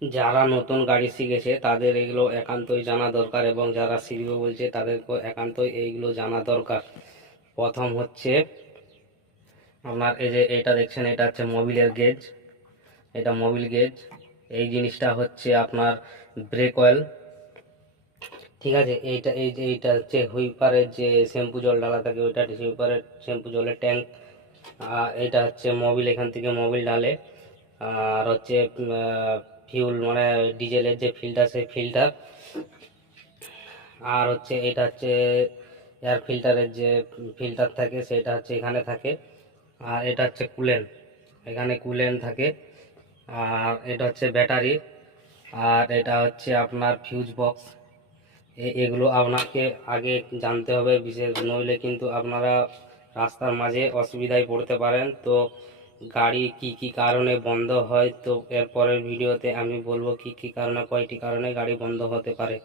যারা নতুন গাড়ি শিখেছে তাদের এগুলো একান্তই জানা দরকার, এবং যারা শিখবে বলছে তাদেরকেও একান্তই এইগুলো জানা দরকার। প্রথম হচ্ছে আপনার এই যে এটা দেখছেন, এটা হচ্ছে মোবিলের গেজ, এটা মোবিল গেজ। এই জিনিসটা হচ্ছে আপনার ব্রেক অয়েল, ঠিক আছে। এইটা এই যে এইটা হচ্ছে হুইপারের যে শ্যাম্পু জল ঢালা থাকে, ওইটা হুইপারের শ্যাম্পু জলের ট্যাঙ্ক। আর এটা হচ্ছে মোবিল, এখান থেকে মোবিল ঢালে। আর হচ্ছে ফিউল মানে ডিজেলের যে ফিল্টার, সেই ফিল্টার। আর হচ্ছে এটা হচ্ছে এয়ার ফিল্টারের যে ফিল্টার থাকে, সেটা হচ্ছে এখানে থাকে। আর এটা হচ্ছে কুলেন, এখানে কুলেন থাকে। আর এটা হচ্ছে ব্যাটারি। আর এটা হচ্ছে আপনার ফিউজ বক্স। এগুলো আপনাকে আগে জানতে হবে, বিশেষ নইলে কিন্তু আপনারা রাস্তার মাঝে অসুবিধায় পড়তে পারেন। তো গাড়ি কি কি কারণে বন্ধ হয়, তো এর পরের ভিডিওতে আমি বলবো কি কি কারণে, কয়টি কারণে গাড়ি বন্ধ হতে পারে।